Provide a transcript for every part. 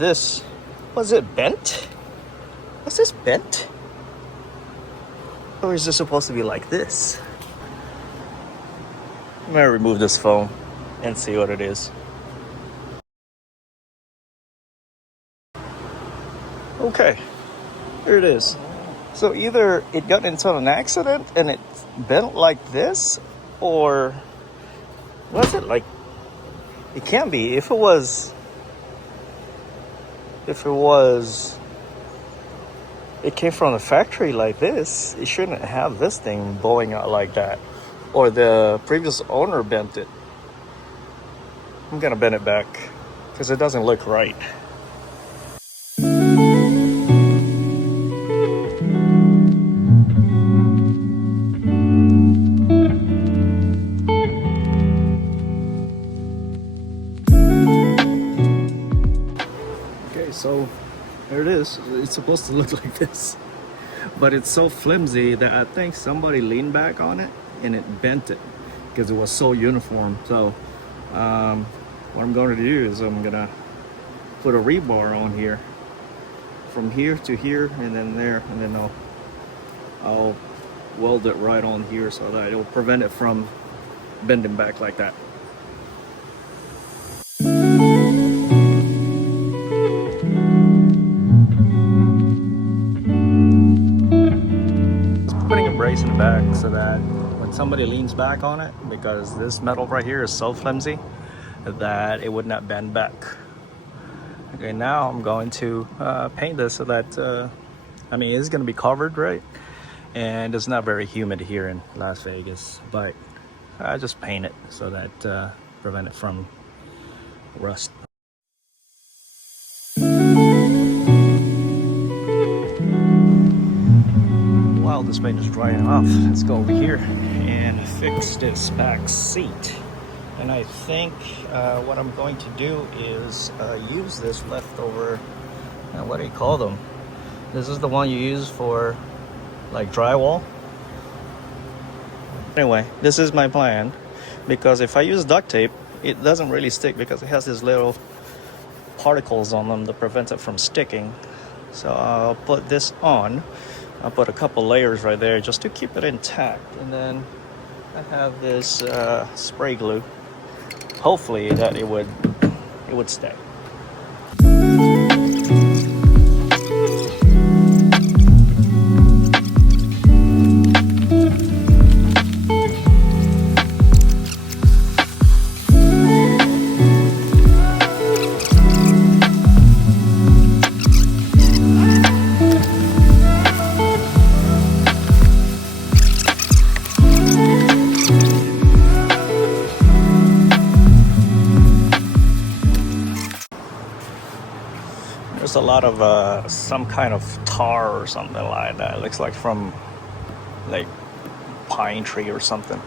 this, was it bent? Was this bent? Or is this supposed to be like this? I'm gonna remove this foam and see what it is. Okay, here it is. So either it got into an accident and it bent like this, or was it like, it can't be. If it was, it came from the factory like this, it shouldn't have this thing blowing out like that. Or the previous owner bent it. I'm gonna bend it back because it doesn't look right. Okay, so there it is. It's supposed to look like this, but it's so flimsy that I think somebody leaned back on it and it bent it because it was so uniform. So what I'm going to do is I'm gonna put a rebar on here, from here to here, and then there, and then I'll weld it right on here so that it'll prevent it from bending back like that. Putting a brace in the back so that when somebody leans back on it, because this metal right here is so flimsy that it would not bend back. Okay, now I'm going to paint this so that I mean, it's going to be covered, right? And it's not very humid here in Las Vegas, but I just paint it so that prevent it from rust. While this paint is drying off, let's go over here and fix this back seat. And I think what I'm going to do is use this leftover, what do you call them? This is the one you use for like drywall. Anyway, this is my plan, because if I use duct tape, it doesn't really stick because it has these little particles on them to prevent it from sticking. So I'll put this on. I'll put a couple layers right there just to keep it intact. And then I have this spray glue. Hopefully that it would stay. There's a lot of some kind of tar or something like that. It looks like from like pine tree or something.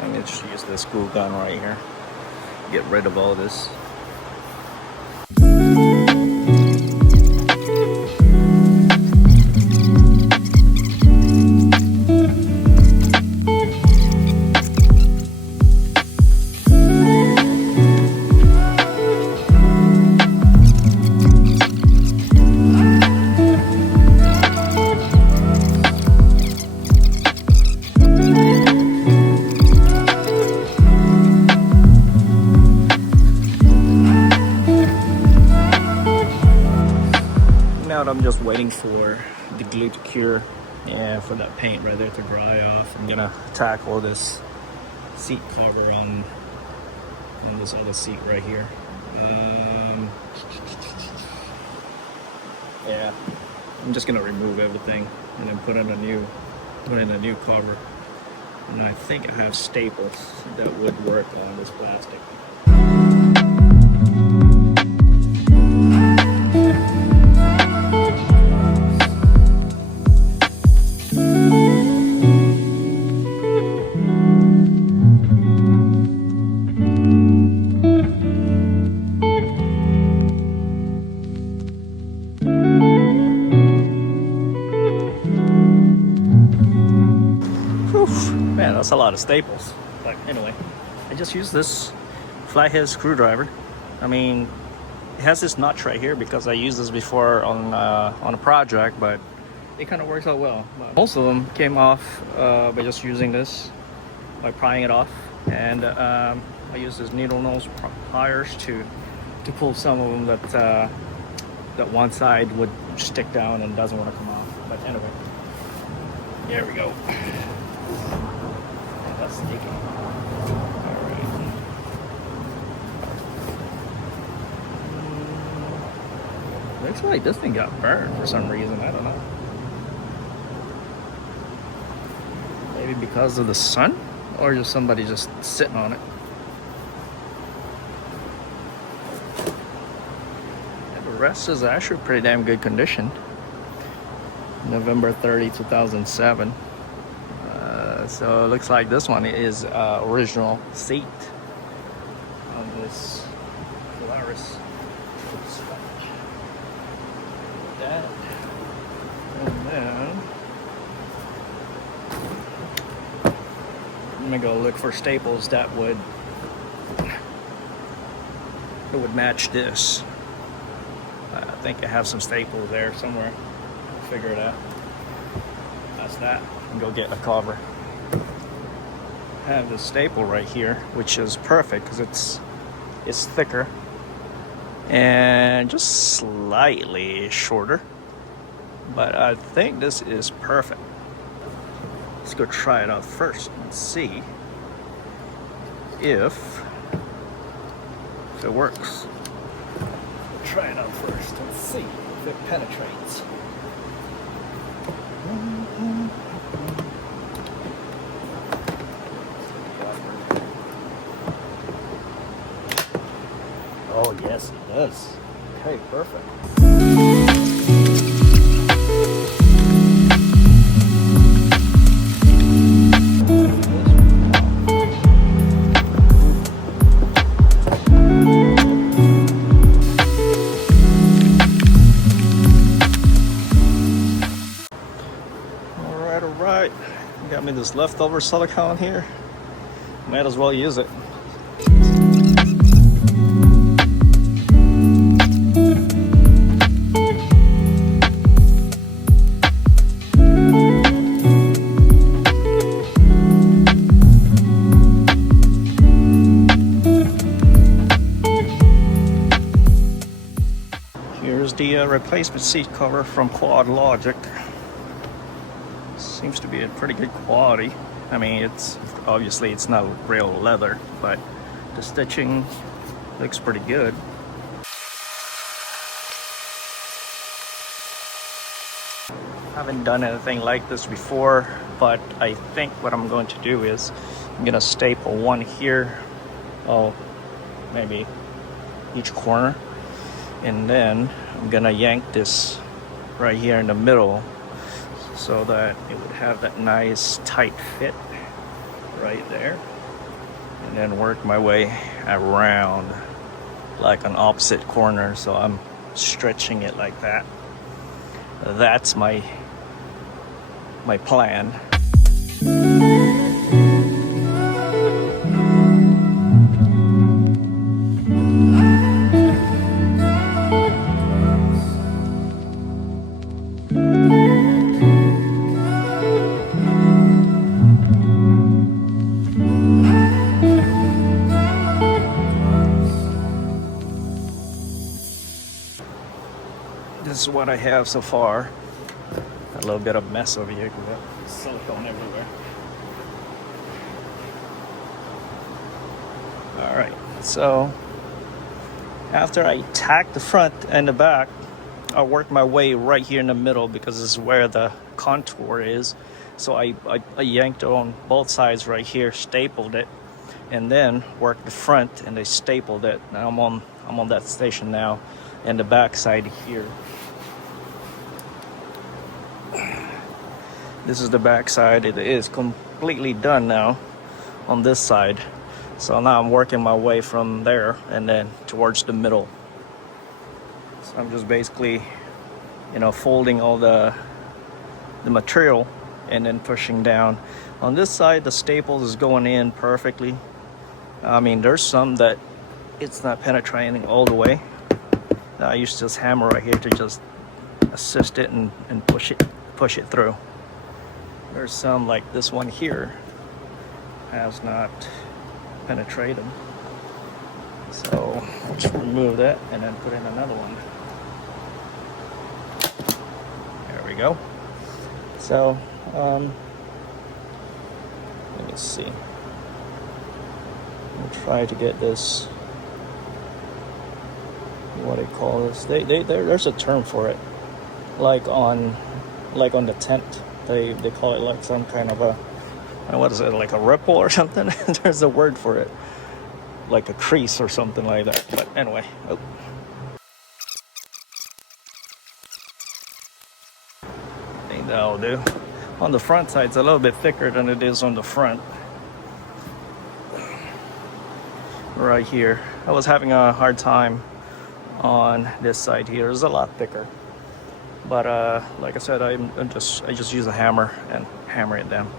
I'm gonna just use this glue gun right here. Get rid of all this. I'm just waiting for the glue to cure and for that paint right there to dry off. I'm gonna tackle this seat cover on this other seat right here. Yeah, I'm just gonna remove everything and then put in a new cover. And I think I have staples that would work on this plastic. Man, that's a lot of staples. But anyway, I just use this flathead screwdriver. I mean, It has this notch right here because I used this before on a project, but it kind of works out well. But most of them came off by just using this, by prying it off, and I use this needle nose pliers to pull some of them that one side would stick down and doesn't want to come off. But anyway, there we go. Yeah, that's sticky. All right. Looks like this thing got burned for some reason. I don't know. Maybe because of the sun, or just somebody just sitting on it. And the rest is actually pretty damn good condition. November 30, 2007. So it looks like this one is original seat on this Polaris. That, and then I'm gonna go look for staples that would match this. I think I have some staples there somewhere. I'll figure it out. That's that. And go get a cover. I have this staple right here, which is perfect because it's thicker and just slightly shorter. But I think this is perfect. Let's go try it out first and see if it works. We'll try it out first and see if it penetrates. Oh yes, it does. Okay, perfect. Alright. Got me this leftover silicone here. Might as well use it. Here's the replacement seat cover from Quad Logic. Seems to be a pretty good quality. I mean, it's obviously it's not real leather, but the stitching looks pretty good. I haven't done anything like this before, but I think what I'm going to do is I'm gonna staple one here, maybe each corner, and then I'm gonna yank this right here in the middle so that it would have that nice tight fit right there, and then work my way around like an opposite corner, so I'm stretching it like that. That's my plan. This is what I have so far. A little bit of mess over here because there's silicone everywhere. Alright, so after I tack the front and the back, I'll work my way right here in the middle because this is where the contour is. So I yanked it on both sides right here, stapled it, and then worked the front and they stapled it. Now I'm on that station now, and the back side here. This is the back side. It is completely done now on this side. So now I'm working my way from there and then towards the middle. So I'm just basically, folding all the material and then pushing down. On this side, the staples is going in perfectly. I mean, there's some that it's not penetrating all the way. I use this hammer right here to just assist it and push it through. There's some like this one here has not penetrated, so just remove that and then put in another one. There we go. So let me see. I'll try to get this. What do you call this? There's a term for it. Like on the tent, they call it like some kind of a, what is it, like a ripple or something? There's a word for it, like a crease or something like that. But anyway, oh. I think that'll do. On the front side, it's a little bit thicker than it is on the front. Right here, I was having a hard time on this side here. It's a lot thicker. But like I said, I just use a hammer and hammer it down.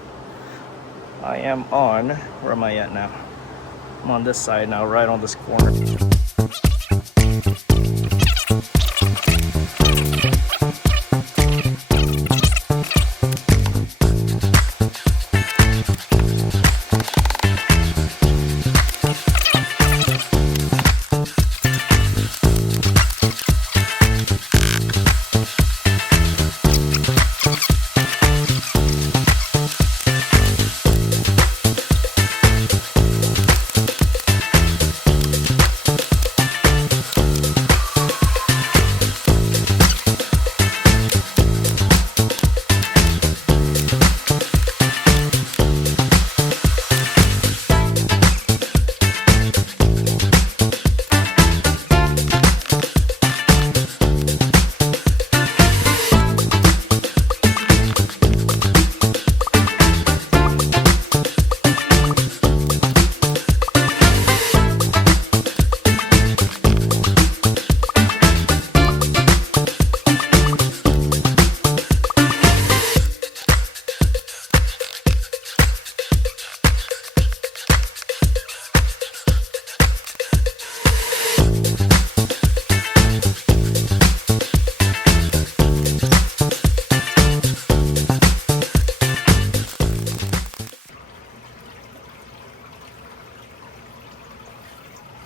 I am on, where am I at now? I'm on this side now, right on this corner.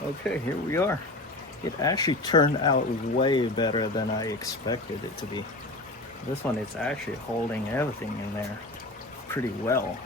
Okay, here we are. It actually turned out way better than I expected it to be. This one, it's actually holding everything in there pretty well.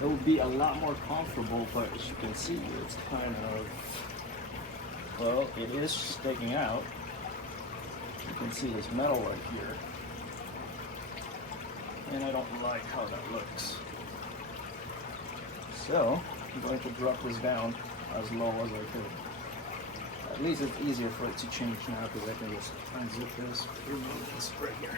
It would be a lot more comfortable, but as you can see, it's kind of, well, it is sticking out. You can see this metal right here, and I don't like how that looks. So I'm going to drop this down as low as I could. At least it's easier for it to change now because I can just unzip this, remove this right here.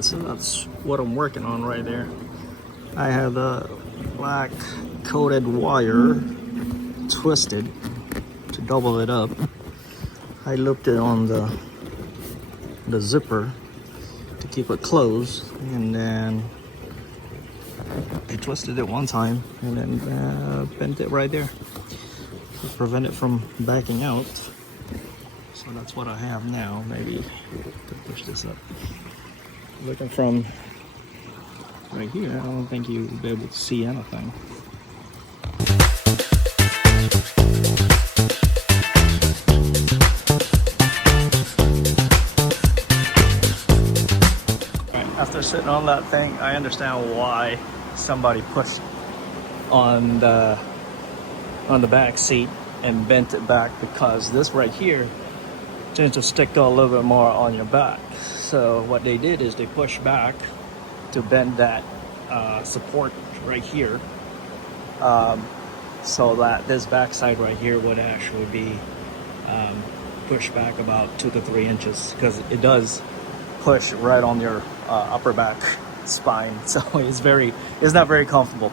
So that's what I'm working on right there. I have the black coated wire twisted to double it up. I looped it on the zipper to keep it closed, and then I twisted it one time and then bent it right there to prevent it from backing out. So that's what I have now. Maybe I could push this up. Looking from right here, I don't think you'll be able to see anything. After sitting on that thing, I understand why somebody pushed on the back seat and bent it back, because this right here tends to stick a little bit more on your back. So what they did is they pushed back to bend that support right here, so that this backside right here would actually be pushed back about 2 to 3 inches, because it does push right on your upper back spine. So it's not very comfortable,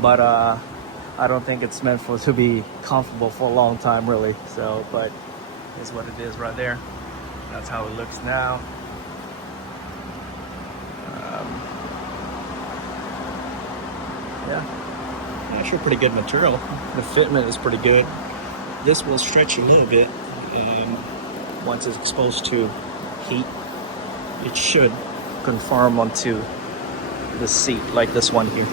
but I don't think it's meant to be comfortable for a long time, really. So, but it's what it is right there. That's how it looks now. Yeah, actually pretty good material. The fitment is pretty good. This will stretch a little bit once it's exposed to heat. It should conform onto the seat like this one here.